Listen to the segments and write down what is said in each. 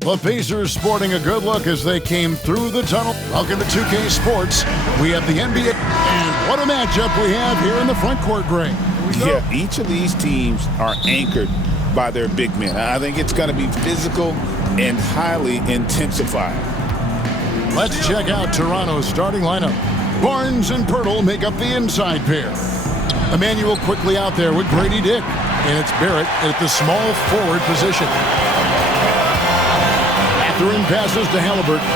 The Pacers sporting a good look as they came through the tunnel. Welcome to 2K Sports. We have the NBA, and what a matchup we have here in the front court, Greg. Yeah, each of these teams are anchored by their big men. I think it's going to be physical and highly intensified. Let's check out Toronto's starting lineup. Barnes and Pirtle make up the inside pair. Emmanuel quickly out there with Grady Dick, and it's Barrett at the small forward position. Mathurin passes to Halliburton.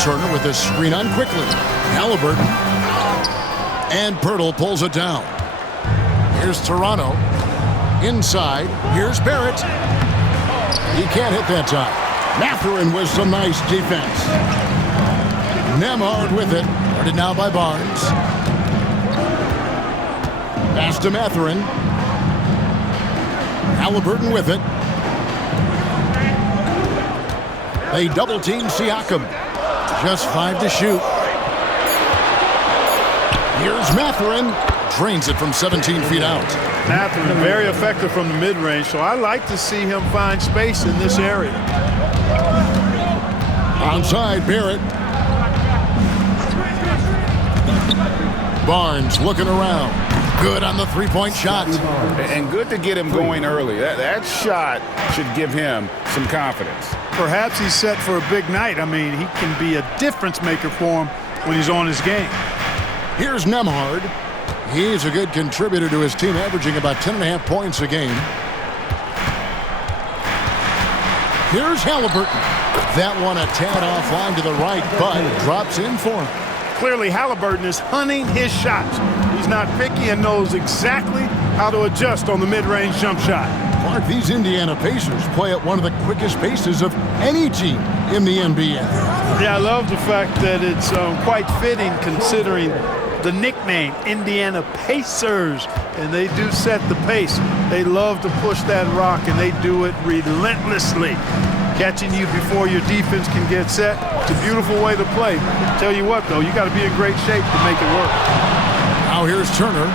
Turner with a screen on quickly. Halliburton. And Pirtle pulls it down. Here's Toronto. Inside. Here's Barrett. He can't hit that time. Mathurin with some nice defense. Nembhard with it. Guarded now by Barnes. Pass to Mathurin. Halliburton with it. They double team Siakam. Just 5 to shoot. Here's Mathurin. Drains it from 17 feet out. Mathurin very effective from the mid-range, so I like to see him find space in this area. Onside, Barrett. Barnes looking around. Good on the three-point shot. And good to get him going early. That shot should give him some confidence. Perhaps he's set for a big night. I mean, he can be a difference maker for him when he's on his game. Here's Nembhard. He's a good contributor to his team, averaging about 10.5 points a game. Here's Halliburton. That one a tad offline to the right, but drops in for him. Clearly, Halliburton is hunting his shots. He's not picky and knows exactly how to adjust on the mid-range jump shot. Clark, these Indiana Pacers play at one of the quickest paces of any team in the NBA. Yeah, I love the fact that it's quite fitting considering the nickname, Indiana Pacers, and they do set the pace. They love to push that rock, and they do it relentlessly. Catching you before your defense can get set. It's a beautiful way to play. Tell you what, though, you got to be in great shape to make it work. Now here's Turner,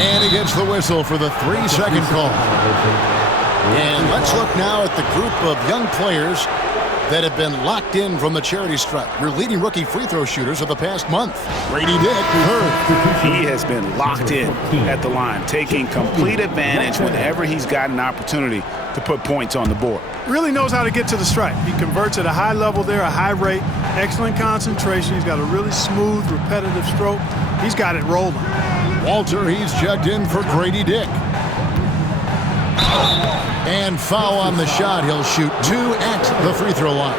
and he gets the whistle for the 3-second call. And let's look now at the group of young players that have been locked in from the charity stripe. Your leading rookie free throw shooters of the past month. Grady Dick, third. He has been locked in at the line, taking complete advantage whenever he's got an opportunity to put points on the board. Really knows how to get to the stripe. He converts at a high level there, a high rate, excellent concentration. He's got a really smooth, repetitive stroke. He's got it rolling. Walter, he's checked in for Grady Dick. And foul on the shot. He'll shoot 2 at the free throw line.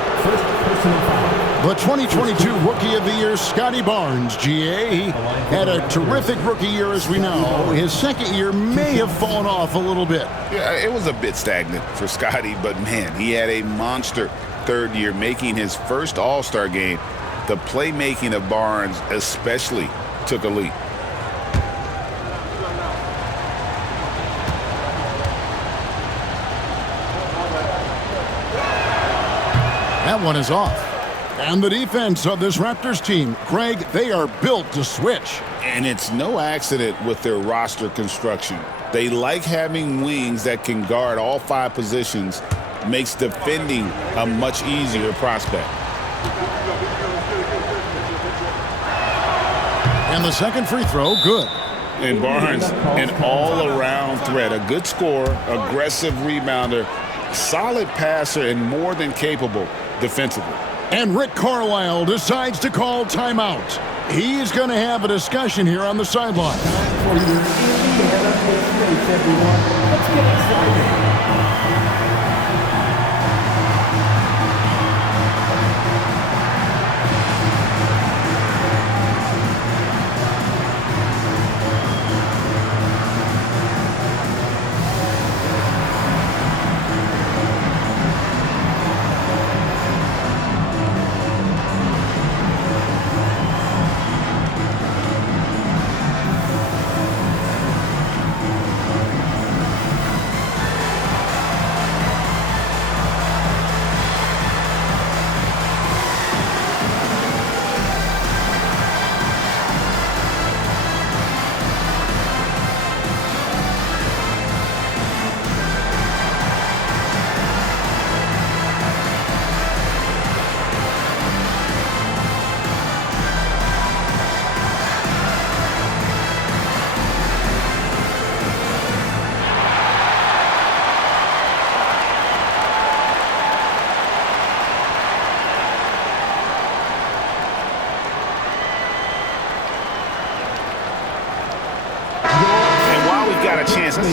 The 2022 Rookie of the Year, Scotty Barnes, GA. He had a terrific rookie year, as we know. His second year may have fallen off a little bit. Yeah, it was a bit stagnant for Scotty, but man, he had a monster third year, making his first All-Star game. The playmaking of Barnes especially took a leap. That one is off. And the defense of this Raptors team, Craig, they are built to switch. And it's no accident with their roster construction. They like having wings that can guard all 5 positions, makes defending a much easier prospect. And the second free throw, good. And Barnes, an all-around threat, a good scorer, aggressive rebounder, solid passer, and more than capable defensively. And Rick Carlisle decides to call timeout. He's going to have a discussion here on the sideline.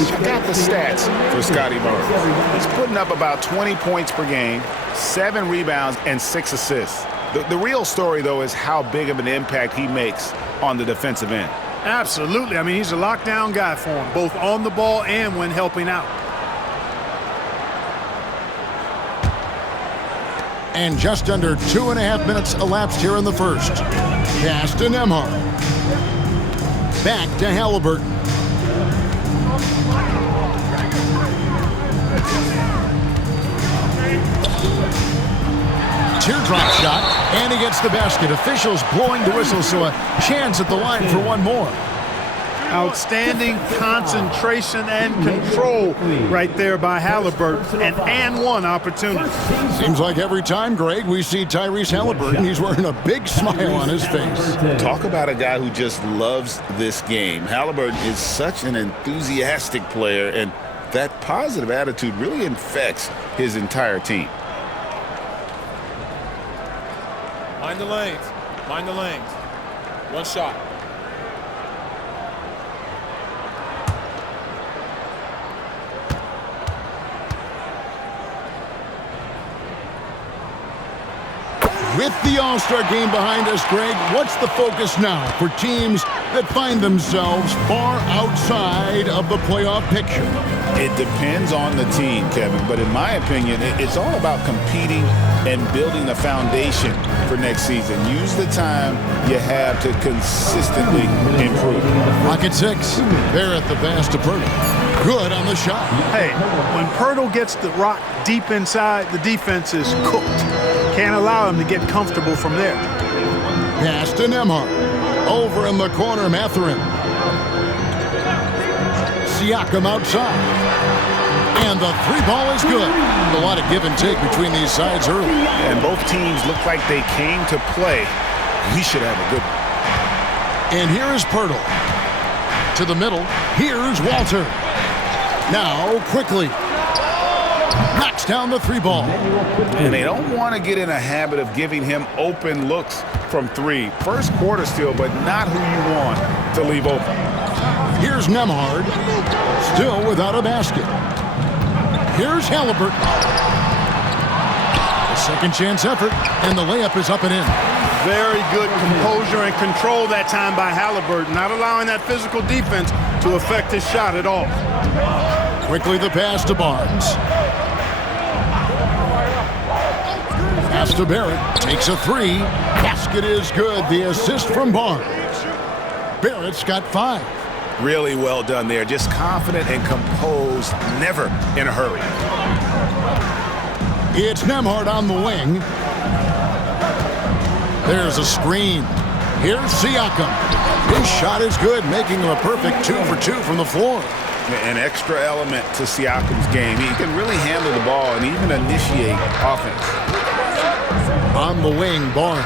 check out the stats for Scotty Barnes. He's putting up about 20 points per game, 7 rebounds, and 6 assists. The real story, though, is how big of an impact he makes on the defensive end. Absolutely. I mean, he's a lockdown guy for him, both on the ball and when helping out. And just under 2.5 minutes elapsed here in the first. Pass to Nembhard. Back to Halliburton. Teardrop shot, and he gets the basket. Officials blowing the whistle, so a chance at the line for one more. Outstanding concentration and control right there by Halliburton. And one opportunity. Seems like every time, Greg, we see Tyrese Halliburton, he's wearing a big smile on his face. Talk about a guy who just loves this game. Halliburton is such an enthusiastic player, and that positive attitude really infects his entire team. Mind the lanes. Mind the lanes. One shot. With the All-Star game behind us, Greg, what's the focus now for teams that find themselves far outside of the playoff picture? It depends on the team, Kevin, but in my opinion, it's all about competing and building a foundation for next season. Use the time you have to consistently improve. Pocket 6. Barrett the pass to Pirtle. Good on the shot. Hey, when Pirtle gets the rock deep inside, the defense is cooked. Can't allow him to get comfortable from there. Pass to Nembhard. Over in the corner, Mathurin. Siakam outside. And the 3-ball is good. A lot of give and take between these sides early. And both teams look like they came to play. We should have a good one. And here is Pirtle. To the middle. Here's Walter. Now, quickly. Knocks down the 3-ball. And they don't want to get in a habit of giving him open looks from 3. First quarter still, but not who you want to leave open. Here's Nembhard. Still without a basket. Here's Halliburton. A second chance effort, and the layup is up and in. Very good composure and control that time by Halliburton, not allowing that physical defense to affect his shot at all. Quickly the pass to Barnes. Pass to Barrett. Takes a 3. Basket is good. The assist from Barnes. Barrett's got 5. Really well done there. Just confident and composed, never in a hurry. It's Nembhard on the wing. There's a screen. Here's Siakam. His shot is good, making him a perfect 2 for 2 from the floor. An extra element to Siakam's game. He can really handle the ball and even initiate offense. On the wing, Barnes.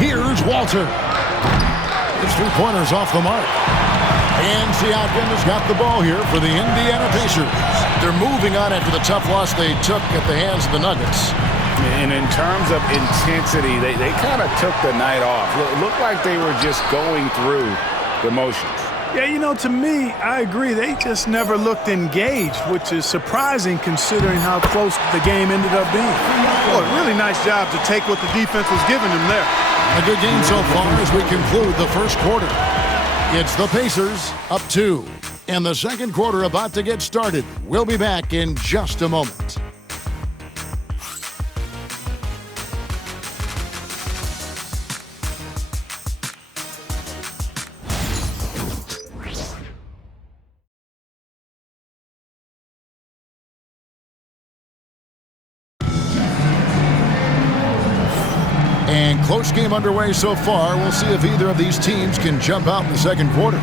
Here's Walter. His 3-pointers off the mark. And Siakam has got the ball here for the Indiana Pacers. They're moving on after the tough loss they took at the hands of the Nuggets. And in terms of intensity, they kind of took the night off. It looked like they were just going through the motions. Yeah, you know, to me, I agree. They just never looked engaged, which is surprising considering how close the game ended up being. Boy, really nice job to take what the defense was giving them there. A good game so far as we conclude the first quarter. It's the Pacers up 2. And the second quarter about to get started. We'll be back in just a moment. And close game underway so far. We'll see if either of these teams can jump out in the second quarter.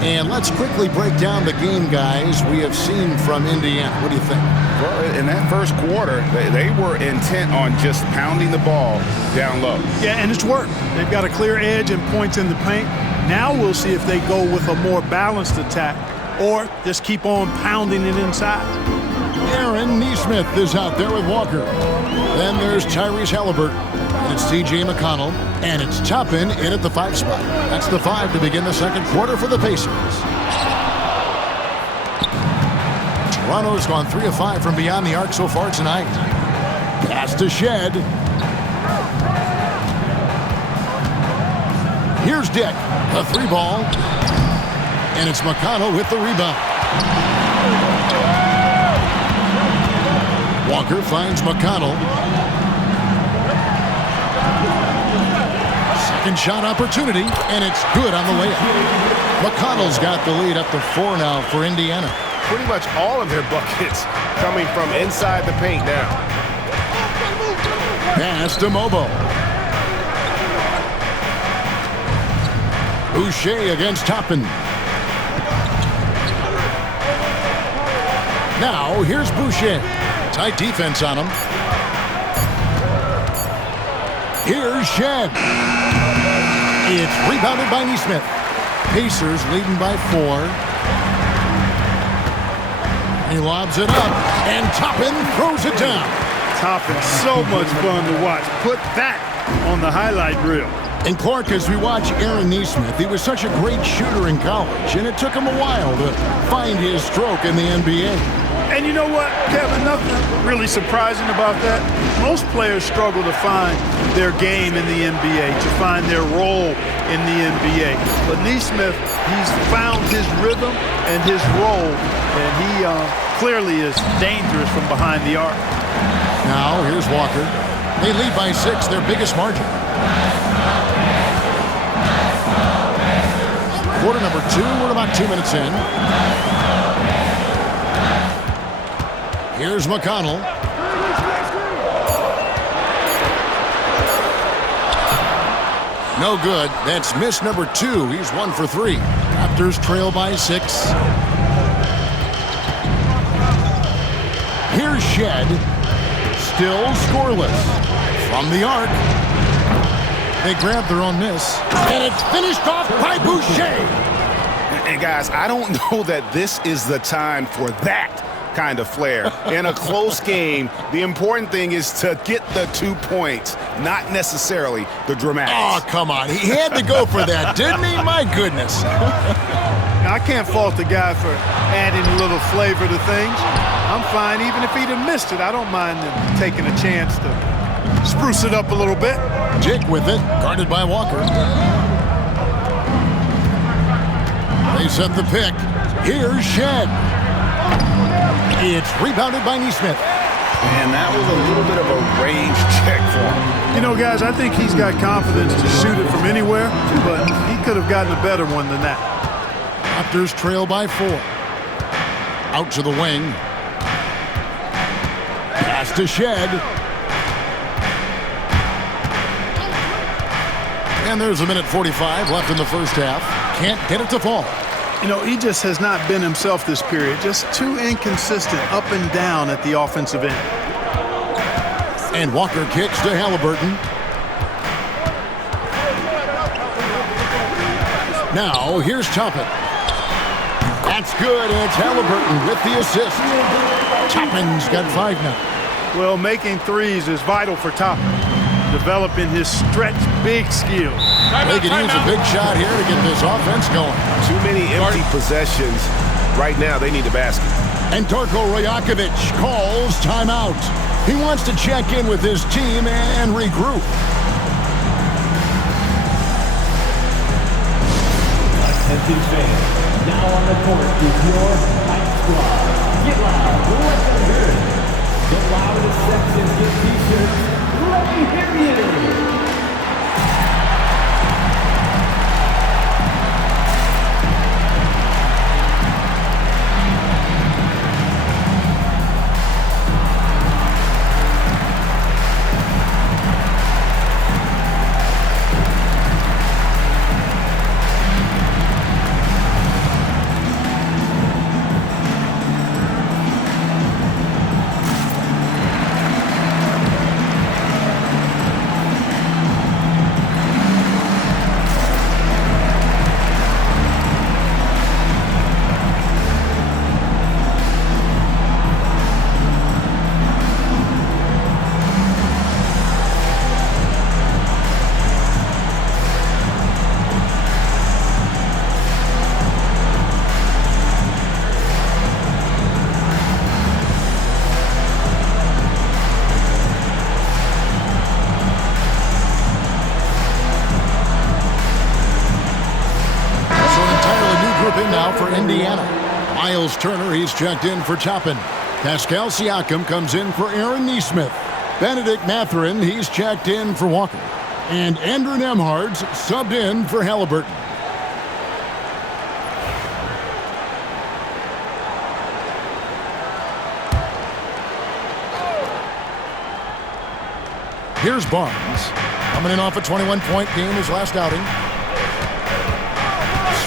And let's quickly break down the game, guys, we have seen from Indiana. What do you think? Well, in that first quarter, they were intent on just pounding the ball down low. Yeah, and it's worked. They've got a clear edge and points in the paint. Now we'll see if they go with a more balanced attack or just keep on pounding it inside. Aaron Nesmith is out there with Walker. Then there's Tyrese Halliburton. And it's T.J. McConnell. And it's Toppin in at the 5 spot. That's the 5 to begin the second quarter for the Pacers. Toronto's gone 3 of 5 from beyond the arc so far tonight. Pass to Shed. Here's Dick. A 3-ball. And it's McConnell with the rebound. Walker finds McConnell. Second shot opportunity, and it's good on the layup. McConnell's got the lead up to 4 now for Indiana. Pretty much all of their buckets coming from inside the paint now. Pass to Mobo. Boucher against Toppin. Now, here's Boucher. Tight defense on him. Here's Shed. It's rebounded by Nesmith. Pacers leading by 4. He lobs it up, and Toppin throws it down. Toppin, so much fun to watch. Put that on the highlight reel. And Clark, as we watch Aaron Nesmith, he was such a great shooter in college, and it took him a while to find his stroke in the NBA. And you know what, Kevin, nothing really surprising about that. Most players struggle to find their game in the NBA, to find their role in the NBA. But Nesmith, he's found his rhythm and his role, and he clearly is dangerous from behind the arc. Now, here's Walker. They lead by 6, their biggest margin. Quarter number 2, we're about 2 minutes in. Here's McConnell. No good. That's miss number 2. He's 1 for 3. Raptors trail by 6. Here's Shed. Still scoreless. From the arc. They grab their own miss. And it's finished off by Boucher. And guys, I don't know that this is the time for that kind of flair. In a close game, the important thing is to get the 2 points, not necessarily the dramatics. Oh, come on. He had to go for that, didn't he? My goodness. I can't fault the guy for adding a little flavor to things. I'm fine. Even if he'd have missed it, I don't mind him taking a chance to spruce it up a little bit. Dick with it, guarded by Walker. They set the pick. Here's Shed. It's rebounded by Nesmith. And that was a little bit of a range check for him. You know, guys, I think he's got confidence to shoot it from anywhere, but he could have gotten a better one than that. Raptors trail by 4. Out to the wing. Pass to Shed. And there's a minute 45 left in the first half. Can't get it to fall. You know, he just has not been himself this period. Just too inconsistent up and down at the offensive end. And Walker kicks to Halliburton. Now, here's Toppin. That's good. It's Halliburton with the assist. Toppin's got 5 now. Well, making threes is vital for Toppin. Developing his stretch big skill. They could use a big shot here to get this offense going. Too many empty possessions. Right now, they need the basket. And Darko Rajakovic calls timeout. He wants to check in with his team and regroup. Attention fans, now on the court is your Fight Squad. Get loud, let them hear it. Get loud as sections get t-shirts. Let me hear you. now for Indiana. Miles Turner, he's checked in for Toppin. Pascal Siakam comes in for Aaron Nesmith. Benedict Mathurin, he's checked in for Walker. And Andrew Nembhard's subbed in for Halliburton. Here's Barnes, coming in off a 21-point game his last outing.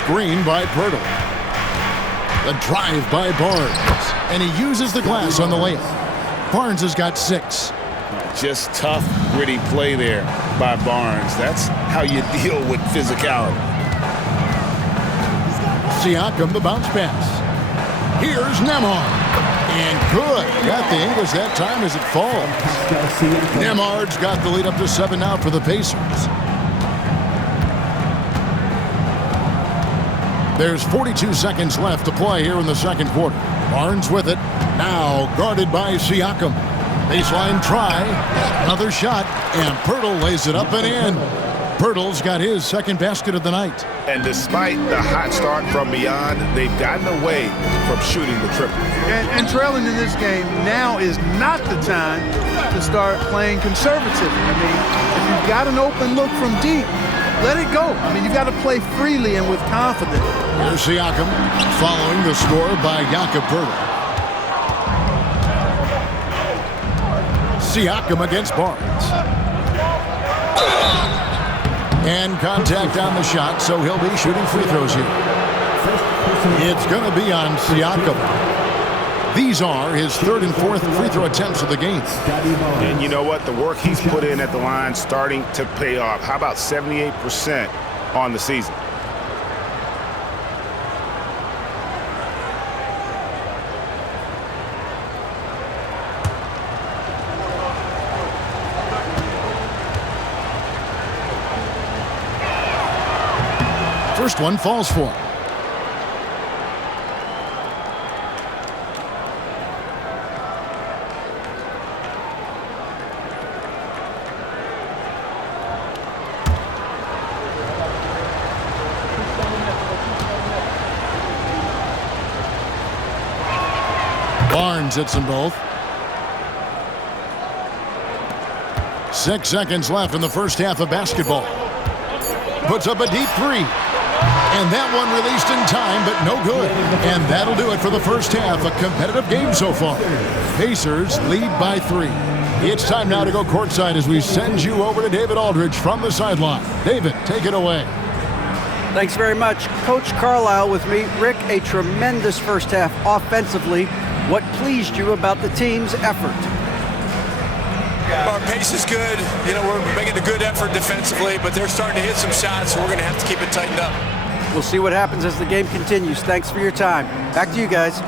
Screen by Pirtle. The drive by Barnes, and he uses the glass on the layup. Barnes has got 6. Just tough, gritty play there by Barnes. That's how you deal with physicality. Siakam, the bounce pass. Here's Nembhard. And good. Got the English that time as it falls. Nembhard's got the lead up to 7 now for the Pacers. There's 42 seconds left to play here in the second quarter. Barnes with it. Now guarded by Siakam. Baseline try. Another shot. And Pirtle lays it up and in. Pirtle's got his second basket of the night. And despite the hot start from beyond, they've gotten away from shooting the triple. And trailing in this game, now is not the time to start playing conservative. I mean, if you've got an open look from deep, let it go. I mean, you've got to play freely and with confidence. Here's Siakam following the score by Jakob Pirtle. Siakam against Barnes. And contact on the shot, so he'll be shooting free throws here. It's going to be on Siakam. These are his 3rd and 4th free throw attempts of the game. And you know what? The work he's put in at the line starting to pay off. How about 78% on the season? First one falls for him. Barnes hits them both. 6 seconds left in the first half of basketball. Puts up a deep 3. And that one released in time, but no good. And that'll do it for the first half. A competitive game so far. Pacers lead by 3. It's time now to go courtside as we send you over to David Aldridge from the sideline. David, take it away. Thanks very much. Coach Carlisle with me. Rick, a tremendous first half offensively. What pleased you about the team's effort? Our pace is good. You know, we're making a good effort defensively, but they're starting to hit some shots, so we're going to have to keep it tightened up. We'll see what happens as the game continues. Thanks for your time. Back to you guys.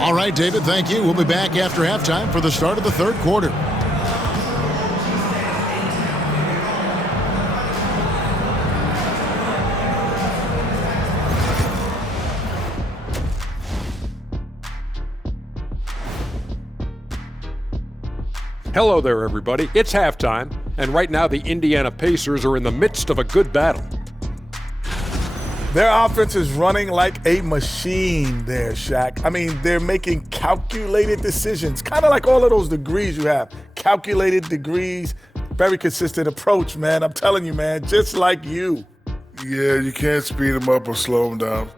All right, David, thank you. We'll be back after halftime for the start of the third quarter. Hello there, everybody. It's halftime, and right now the Indiana Pacers are in the midst of a good battle. Their offense is running like a machine there, Shaq. I mean, they're making calculated decisions, kind of like all of those degrees you have. Calculated degrees, very consistent approach, man. I'm telling you, man, just like you. Yeah, you can't speed them up or slow them down.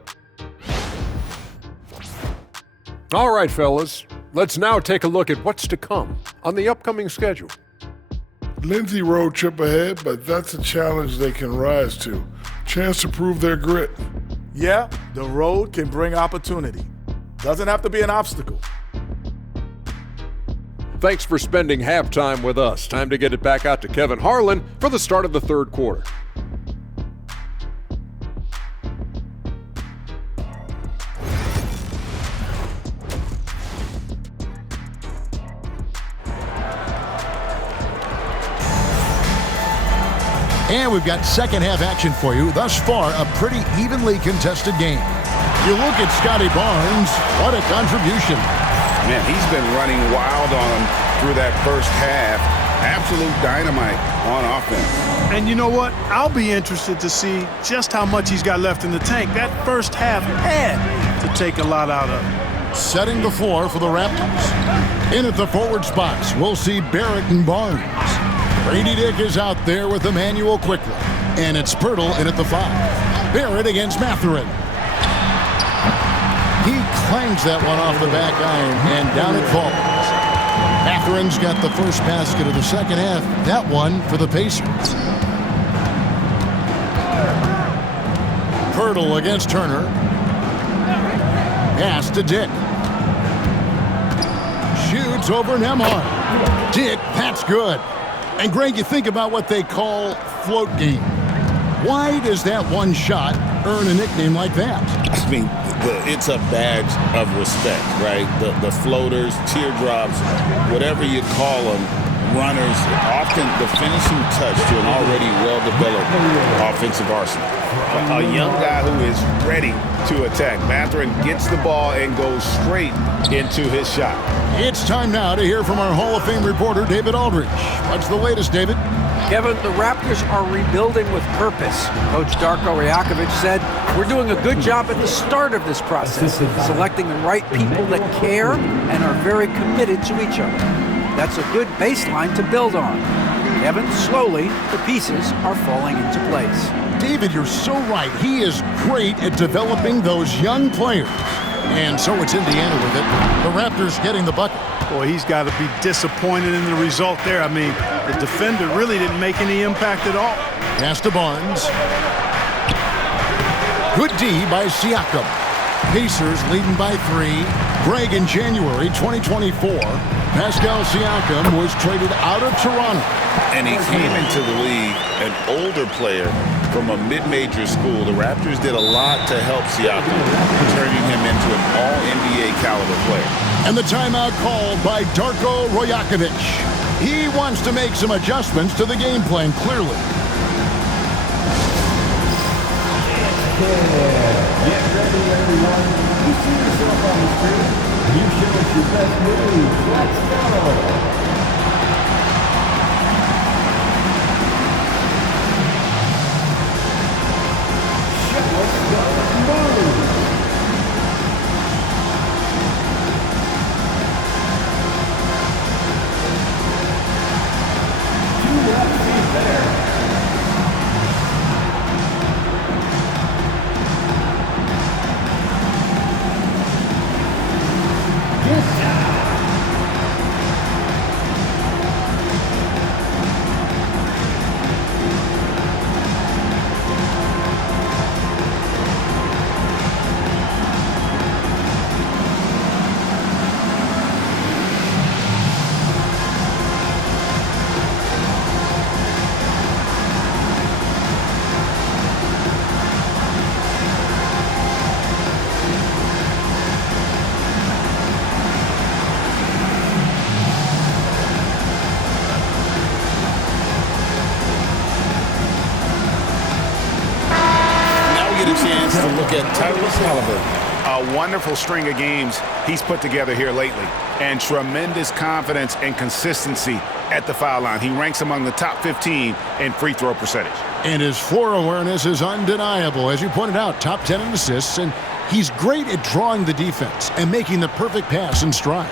All right, fellas, let's now take a look at what's to come on the upcoming schedule. Lindsay road trip ahead, but that's a challenge they can rise to. Chance to prove their grit. Yeah, the road can bring opportunity. Doesn't have to be an obstacle. Thanks for spending halftime with us. Time to get it back out to Kevin Harlan for the start of the third quarter. And we've got second half action for you. Thus far, a pretty evenly contested game. You look at Scotty Barnes, what a contribution. Man, he's been running wild on him through that first half. Absolute dynamite on offense. And you know what? I'll be interested to see just how much he's got left in the tank. That first half had to take a lot out of it. Setting the floor for the Raptors. In at the forward spots, we'll see Barrett and Barnes. Brady Dick is out there with Emmanuel quickly. And it's Pirtle in at the 5. Barrett against Mathurin. He clangs that one off the back iron, and down it falls. Mathurin's got the first basket of the second half. That one for the Pacers. Pirtle against Turner. Pass to Dick. Shoots over Nembhard. Dick, that's good. And Greg, you think about what they call float game. Why does that one shot earn a nickname like that? I mean, it's a badge of respect, right? The floaters, teardrops, whatever you call them, runners, often the finishing touch to an already well-developed offensive arsenal. A young guy who is ready to attack. Mathurin gets the ball and goes straight into his shot. It's time now to hear from our Hall of Fame reporter, David Aldridge. What's the latest, David? Kevin, the Raptors are rebuilding with purpose. Coach Darko Rajakovic said, we're doing a good job at the start of this process, selecting the right people that care and are very committed to each other. That's a good baseline to build on. Kevin, slowly, the pieces are falling into place. David, you're so right. He is great at developing those young players. And so it's Indiana with it. The Raptors getting the bucket. Boy, he's got to be disappointed in the result there. I mean, the defender really didn't make any impact at all. Pass to Barnes. Good D by Siakam. Pacers leading by 3. Greg, in January 2024, Pascal Siakam was traded out of Toronto. And he came into the league an older player from a mid-major school. The Raptors did a lot to help Siakam, turning him into an all-NBA caliber player. And the timeout called by Darko Rajakovic. He wants to make some adjustments to the game plan, clearly. Get ready, everyone. You see yourself on the screen. You show us your best moves. Let's go. A wonderful string of games he's put together here lately, and tremendous confidence and consistency at the foul line. He ranks among the top 15 in free throw percentage. And his floor awareness is undeniable. As you pointed out, top 10 in assists, and he's great at drawing the defense and making the perfect pass in stride.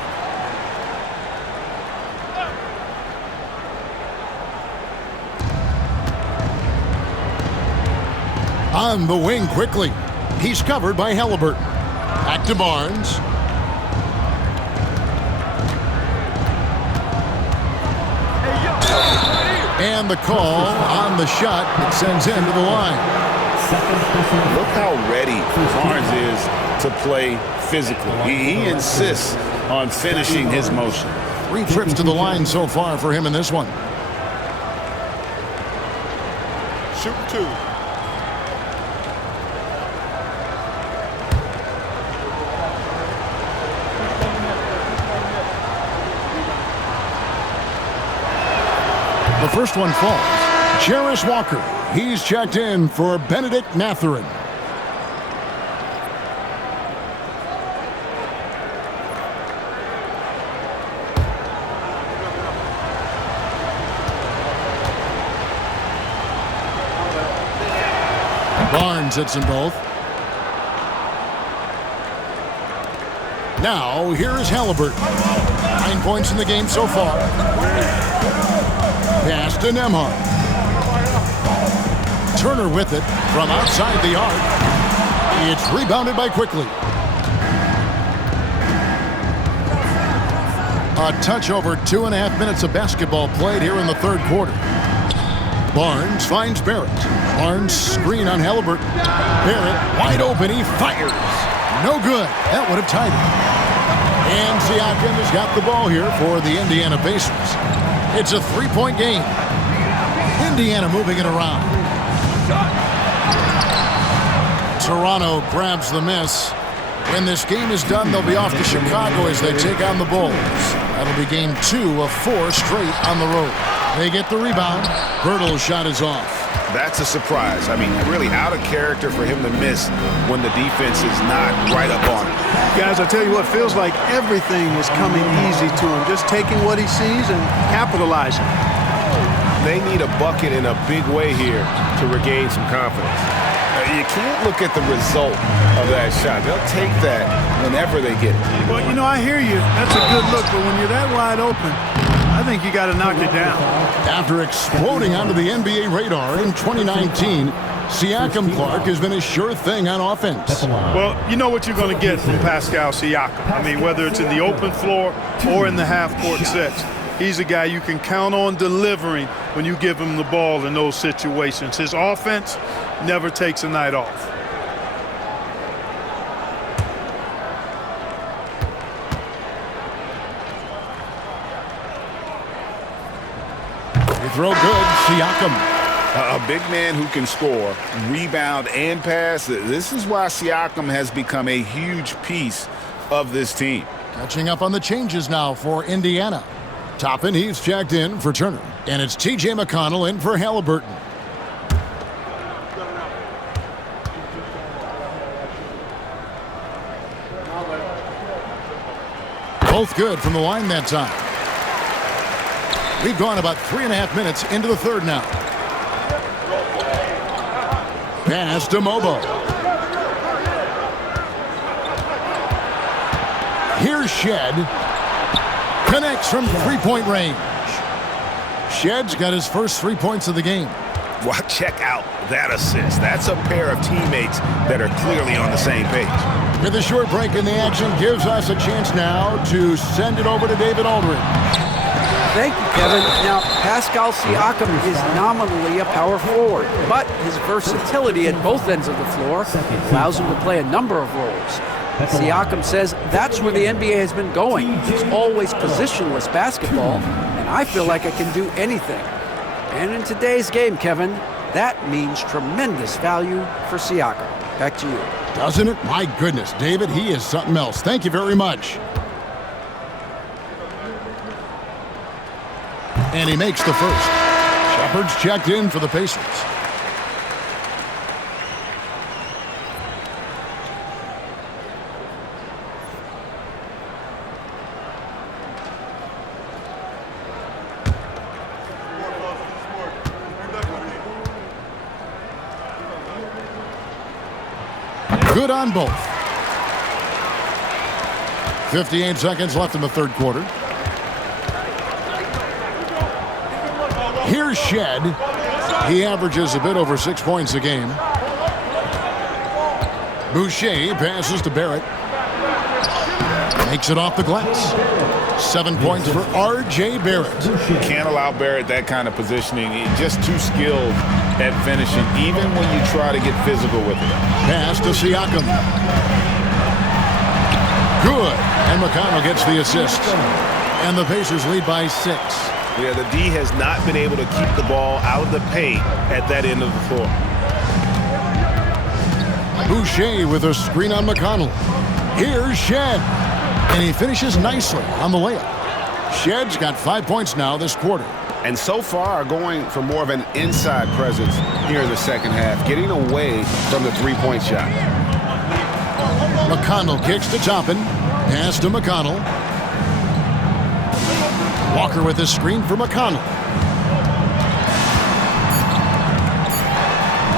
On the wing quickly. He's covered by Halliburton. Back to Barnes. And the call on the shot that sends him to the line. Look how ready Barnes is to play physically. He insists on finishing his motion. 3 trips to the line so far for him in this one. Shooting 2. The first one falls. Jarris Walker. He's checked in for Benedict Mathurin. Barnes hits them both. Now, here is Halliburton. 9 points in the game so far. Pass to Nembhard. Turner with it from outside the arc. It's rebounded by Quickly. A touch over 2.5 minutes of basketball played here in the third quarter. Barnes finds Barrett. Barnes screen on Halliburton. Barrett wide open. He fires. No good. That would have tied it. And Siakam has got the ball here for the Indiana Pacers. It's a 3-point game. Indiana moving it around. Toronto grabs the miss. When this game is done, they'll be off to Chicago as they take on the Bulls. That'll be game 2 of 4 straight on the road. They get the rebound. Bertle's shot is off. That's a surprise. I mean, really out of character for him to miss when the defense is not right up on him. Guys, I tell you what, feels like everything is coming easy to him. Just taking what he sees and capitalizing. They need a bucket in a big way here to regain some confidence. You can't look at the result of that shot. They'll take that whenever they get it. Well, you know, I hear you. That's a good look, but when you're that wide open, I think you got to knock it down. After exploding onto the NBA radar in 2019, Siakam Clark has been a sure thing on offense. Well, you know what you're going to get from Pascal Siakam. I mean, whether it's in the open floor or in the half-court sets, he's a guy you can count on delivering when you give him the ball in those situations. His offense never takes a night off. Throw good, Siakam. A big man who can score, rebound, and pass. This is why Siakam has become a huge piece of this team. Catching up on the changes now for Indiana. Toppin, he's checked in for Turner. And it's T.J. McConnell in for Halliburton. Both good from the line that time. We've gone about 3.5 minutes into the third now. Pass to Mobo. Here's Shed. Connects from three-point range. Shed's got his first 3 points of the game. Well, check out that assist. That's a pair of teammates that are clearly on the same page. With a short break in the action, gives us a chance now to send it over to David Aldridge. Thank you, Kevin. Now, Pascal Siakam is nominally a power forward, but his versatility at both ends of the floor allows him to play a number of roles. Siakam says that's where the NBA has been going. It's always positionless basketball, and I feel like I can do anything. And in today's game, Kevin, that means tremendous value for Siakam. Back to you. Doesn't it? My goodness, David, he is something else. Thank you very much. And he makes the first. Shepard's checked in for the Pacers. Good on both. 58 seconds left in the third quarter. Here's Shed. He averages a bit over 6 points a game. Boucher passes to Barrett. Makes it off the glass. 7 points for R.J. Barrett. Can't allow Barrett that kind of positioning. He's just too skilled at finishing, even when you try to get physical with it. Pass to Siakam. Good. And McConnell gets the assist. And the Pacers lead by 6. Yeah, the D has not been able to keep the ball out of the paint at that end of the floor. Boucher with a screen on McConnell. Here's Shed. And he finishes nicely on the layup. Shed's got 5 points now this quarter. And so far going for more of an inside presence here in the second half, getting away from the three-point shot. McConnell kicks to Toppin. Pass to McConnell. Walker with his screen for McConnell.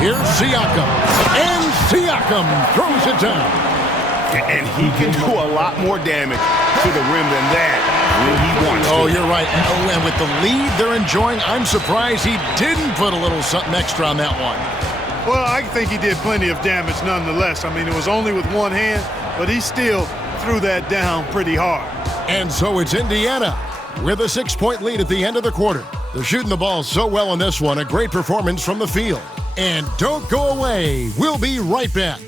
Here's Siakam. And Siakam throws it down. And he can do a lot more damage to the rim than that when he wants to. Oh, you're right. Oh, and with the lead they're enjoying, I'm surprised he didn't put a little something extra on that one. Well, I think he did plenty of damage nonetheless. I mean, it was only with one hand, but he still threw that down pretty hard. And so it's Indiana with a 6-point lead at the end of the quarter. They're shooting the ball so well in this one. A great performance from the field. And don't go away. We'll be right back.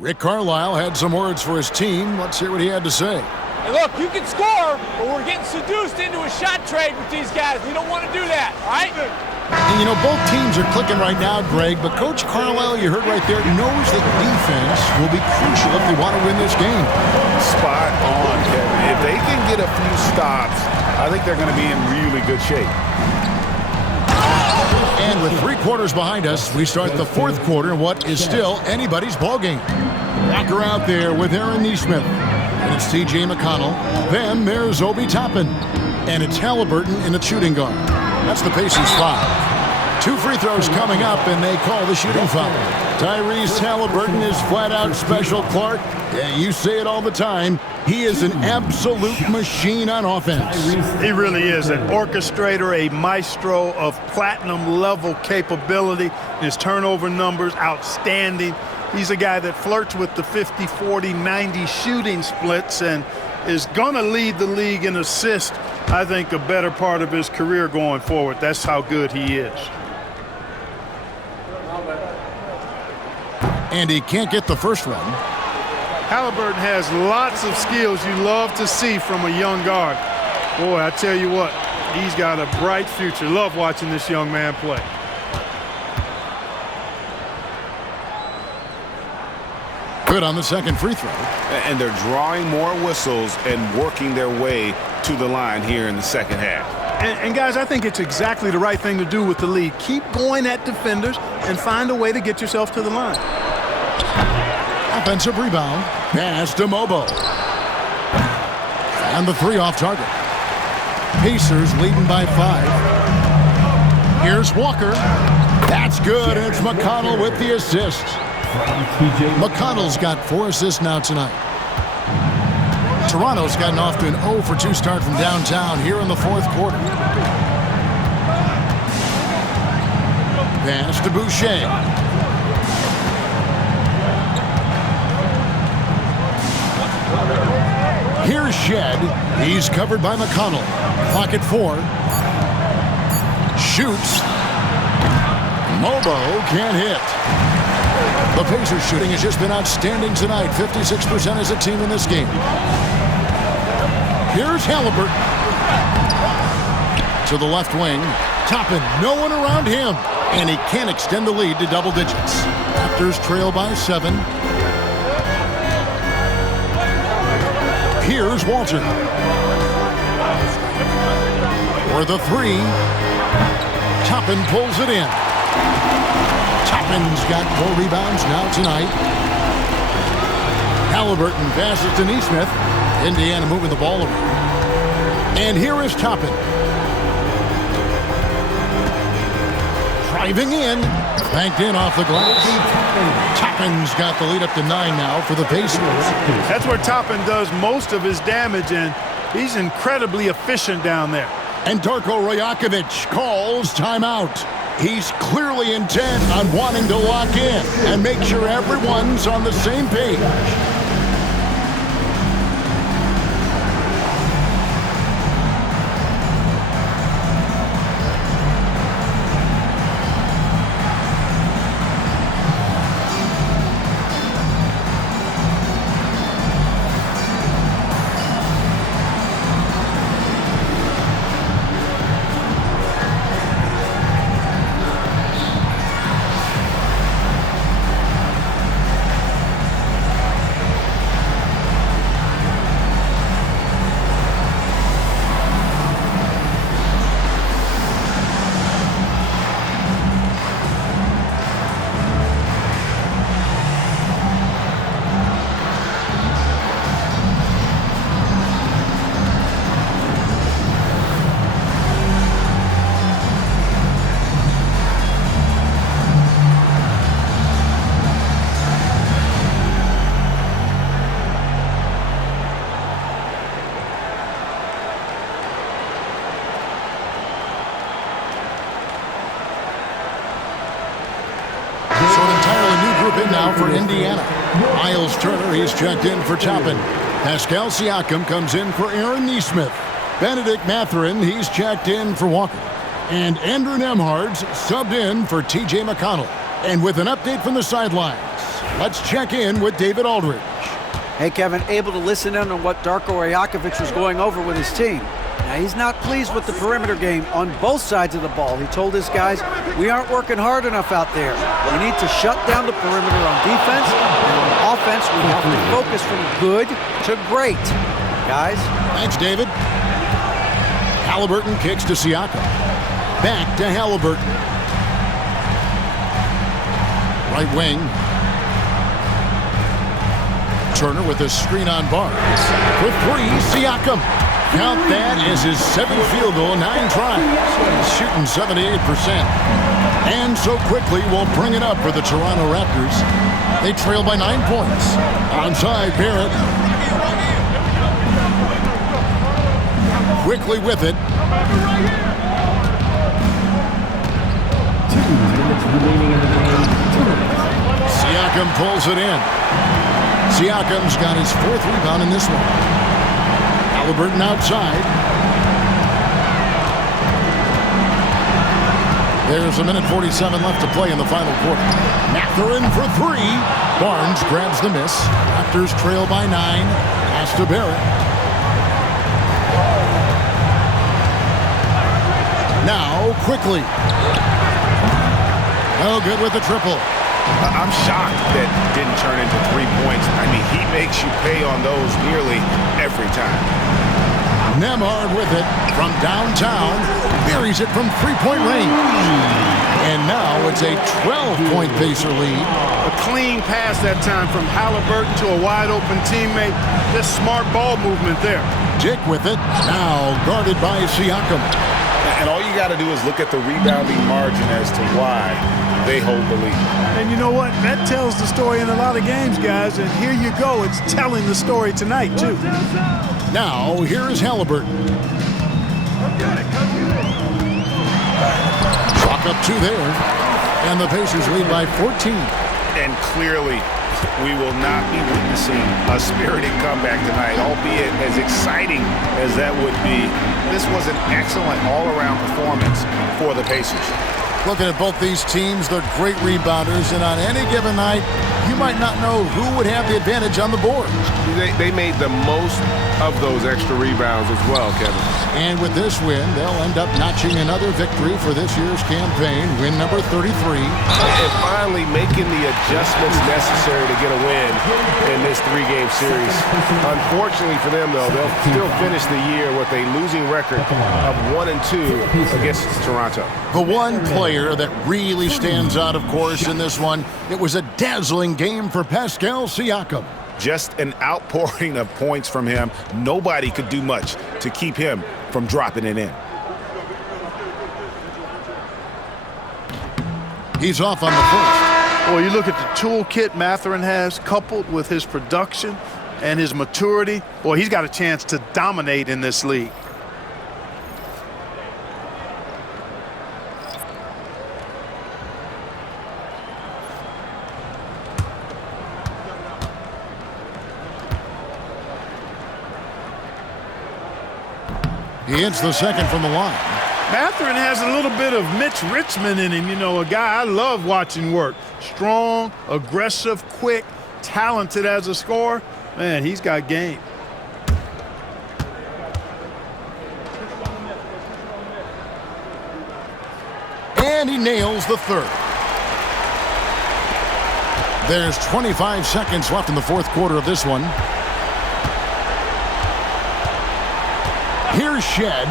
Rick Carlisle had some words for his team. Let's hear what he had to say. Hey, look, you can score, but we're getting seduced into a shot trade with these guys. We don't want to do that, all right? And, you know, both teams are clicking right now, Greg, but Coach Carlisle, you heard right there, knows that defense will be crucial if they want to win this game. Spot on, Kevin. If they can get a few stops, I think they're going to be in really good shape. And with 3 quarters behind us, we start the 4th quarter in what is still anybody's ballgame. Walker out there with Aaron Nesmith. And it's T.J. McConnell. Then there's Obi Toppin. And it's Halliburton in the shooting guard. That's the Pacers 5. 2 free throws coming up, and they call the shooting foul. Tyrese Halliburton is flat-out special, Clark. Yeah, you say it all the time. He is an absolute machine on offense. He really is an orchestrator, a maestro of platinum-level capability. His turnover numbers, outstanding. He's a guy that flirts with the 50, 40, 90 shooting splits and is going to lead the league in assists, I think, a better part of his career going forward. That's how good he is. And he can't get the first one. Halliburton has lots of skills you love to see from a young guard. Boy, I tell you what, he's got a bright future. Love watching this young man play. Good on the second free throw. And they're drawing more whistles and working their way to the line here in the second half. And guys, I think it's exactly the right thing to do with the lead. Keep going at defenders and find a way to get yourself to the line. Offensive rebound. Pass to Mobo. And the 3 off target. Pacers leading by 5. Here's Walker. That's good. And it's McConnell with the assist. McConnell's got 4 assists now tonight. Toronto's gotten off to an 0-for-2 start from downtown here in the 4th quarter. Pass to Boucher. Here's Shed. He's covered by McConnell. Clock at 4. Shoots. Mobo can't hit. The Pacers shooting has just been outstanding tonight. 56% as a team in this game. Here's Halliburton. To the left wing. Toppin, no one around him. And he can't extend the lead to double digits. Raptors trail by 7. Here's Walter. For the 3. Toppin pulls it in. Toppin's got 4 rebounds now tonight. Halliburton passes to Nesmith. Indiana moving the ball around. And here is Toppin. Driving in. Banked in off the glass. Toppin's got the lead up to 9 now for the Pacers. That's where Toppin does most of his damage, and he's incredibly efficient down there. And Darko Rajakovic calls timeout. He's clearly intent on wanting to lock in and make sure everyone's on the same page. group in now for Indiana. Miles Turner, he's checked in for Toppin. Pascal Siakam comes in for Aaron Nesmith. Benedict Mathurin, he's checked in for Walker. And Andrew Nembhard's subbed in for T.J. McConnell. And with an update from the sidelines, let's check in with David Aldridge. Hey, Kevin, able to listen in on what Darko Rajakovic was going over with his team. Now, he's not pleased with the perimeter game on both sides of the ball. He told his guys, we aren't working hard enough out there. We need to shut down the perimeter on defense, and on offense, we have to focus from good to great. Guys? Thanks, David. Halliburton kicks to Siakam. Back to Halliburton. Right wing. Turner with a screen on Barnes. For three, Siakam. Count that as his 7th field goal, 9 tries. He's shooting 78%. And so quickly we'll bring it up for the Toronto Raptors. They trail by 9 points. Onside, Barrett. Quickly with it. 2 minutes remaining in the game. 2 minutes. Siakam pulls it in. Siakam's got his 4th rebound in this one. Halliburton outside. There's a minute 47 left to play in the final quarter. Mathurin for 3. Barnes grabs the miss. Raptors trail by 9. Pass to Barrett. Now, quickly. No good with the triple. I'm shocked that didn't turn into 3 points. I mean, he makes you pay on those nearly every time. Nembhard with it from downtown. Buries it from 3-point range. And now it's a 12-point Pacer lead. A clean pass that time from Halliburton to a wide-open teammate. Just smart ball movement there. Dick with it. Now guarded by Siakam. And all you got to do is look at the rebounding margin as to why they hold the lead. And you know what? That tells the story in a lot of games, guys. And here you go. It's telling the story tonight, too. Now, here is Halliburton. Clock up 2 there. And the Pacers lead by 14. And clearly, we will not be witnessing a spirited comeback tonight, albeit as exciting as that would be. This was an excellent all-around performance for the Pacers. Looking at both these teams, they're great rebounders, and on any given night, you might not know who would have the advantage on the board. They made the most of those extra rebounds as well, Kevin. And with this win, they'll end up notching another victory for this year's campaign, win number 33. And finally making the adjustments necessary to get a win in this 3-game series. Unfortunately for them, though, they'll still finish the year with a losing record of 1-2 against Toronto. The one player that really stands out, of course, in this one, it was a dazzling game for Pascal Siakam. Just an outpouring of points from him. Nobody could do much to keep him from dropping it in. He's off on the first. Well, you look at the toolkit Mathurin has, coupled with his production and his maturity. Boy, he's got a chance to dominate in this league. He hits the second from the line. Mathurin has a little bit of Mitch Richmond in him, you know, a guy I love watching work. Strong, aggressive, quick, talented as a scorer. Man, he's got game. And he nails the third. There's 25 seconds left in the 4th quarter of this one. Here's Shed.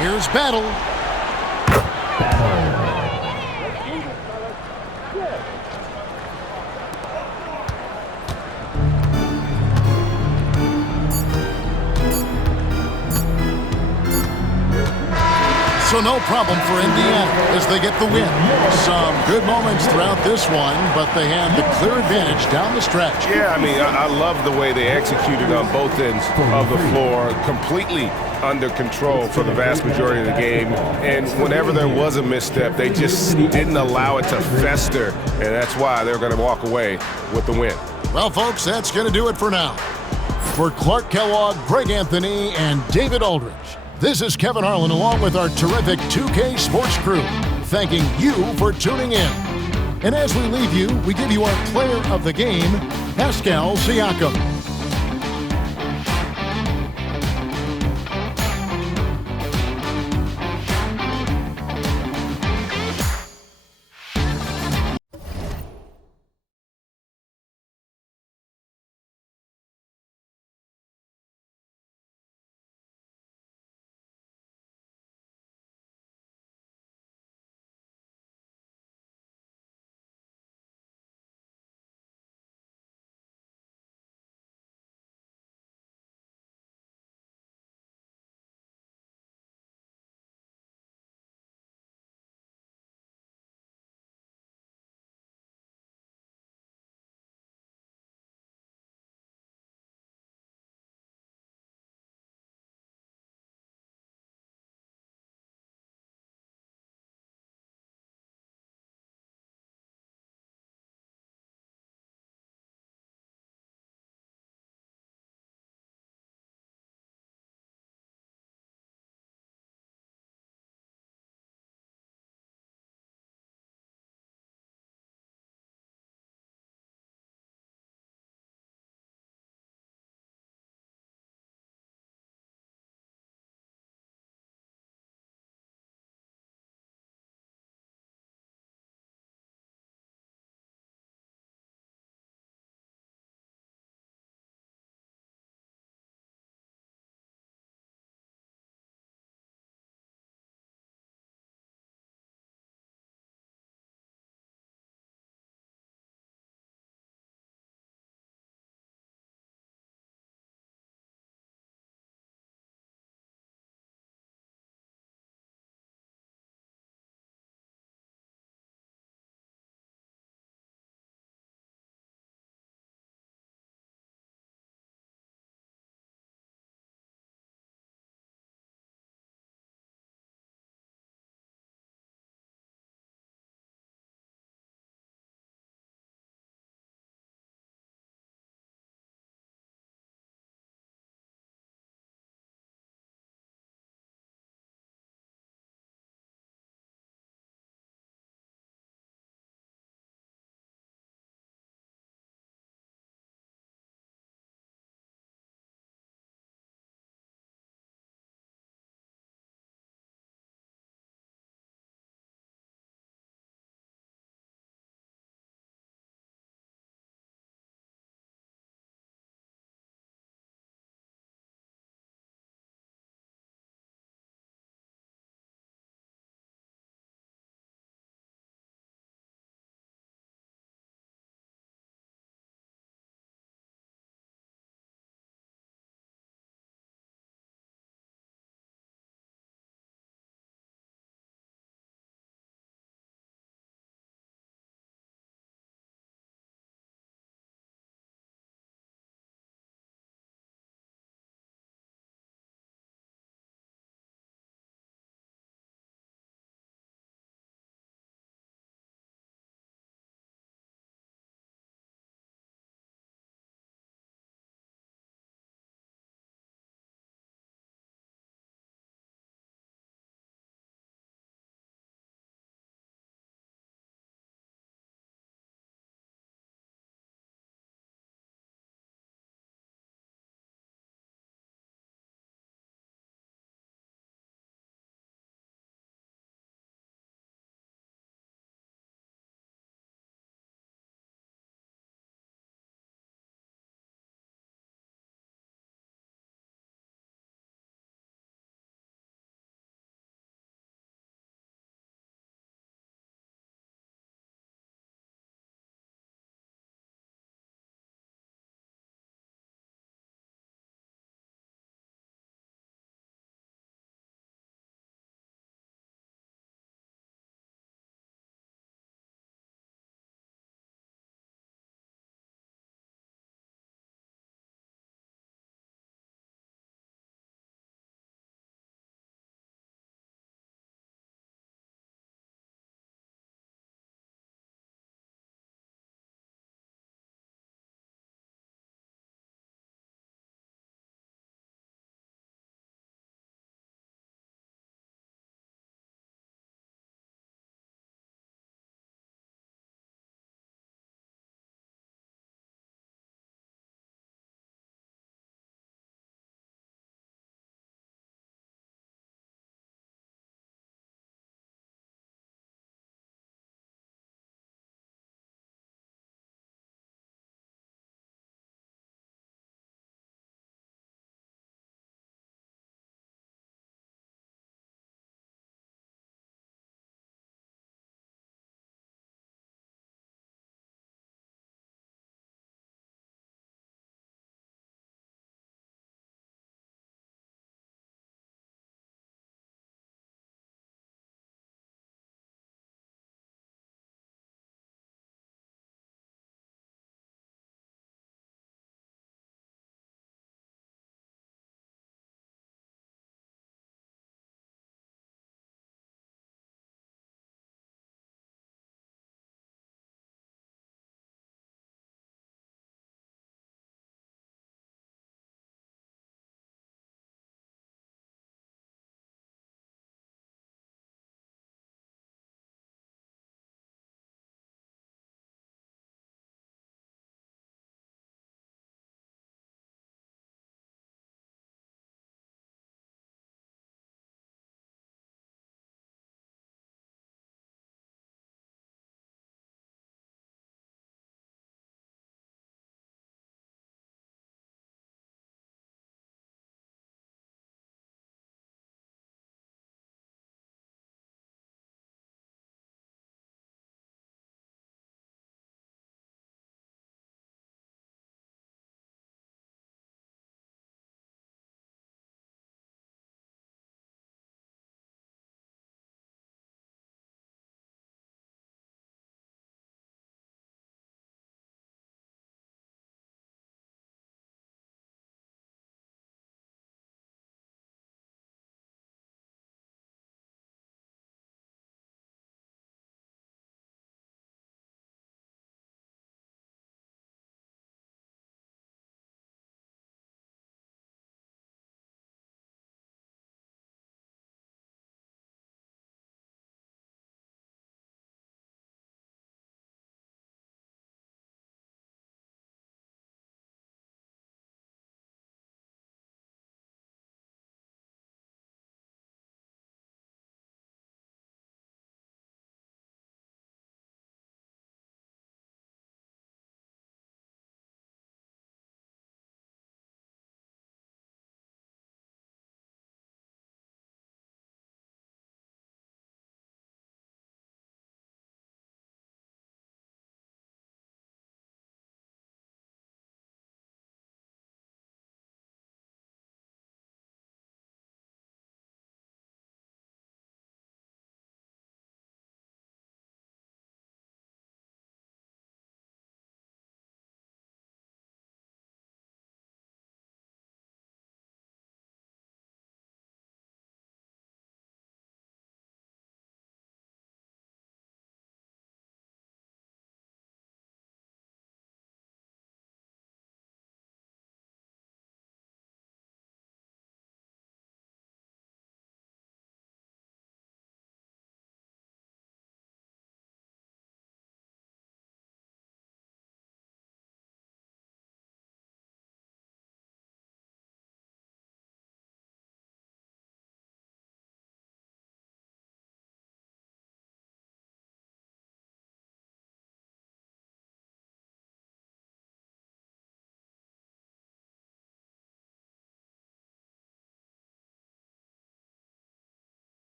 Here's Battle. So no problem for Indiana as they get the win. Some good moments throughout this one, but they have the clear advantage down the stretch. Yeah, I mean, I love the way they executed on both ends of the floor, completely under control for the vast majority of the game. And whenever there was a misstep, they just didn't allow it to fester, and that's why they're going to walk away with the win. Well, folks, that's going to do it for now. For Clark Kellogg, Greg Anthony, and David Aldridge, this is Kevin Harlan along with our terrific 2K Sports crew, thanking you for tuning in. And as we leave you, we give you our player of the game, Pascal Siakam.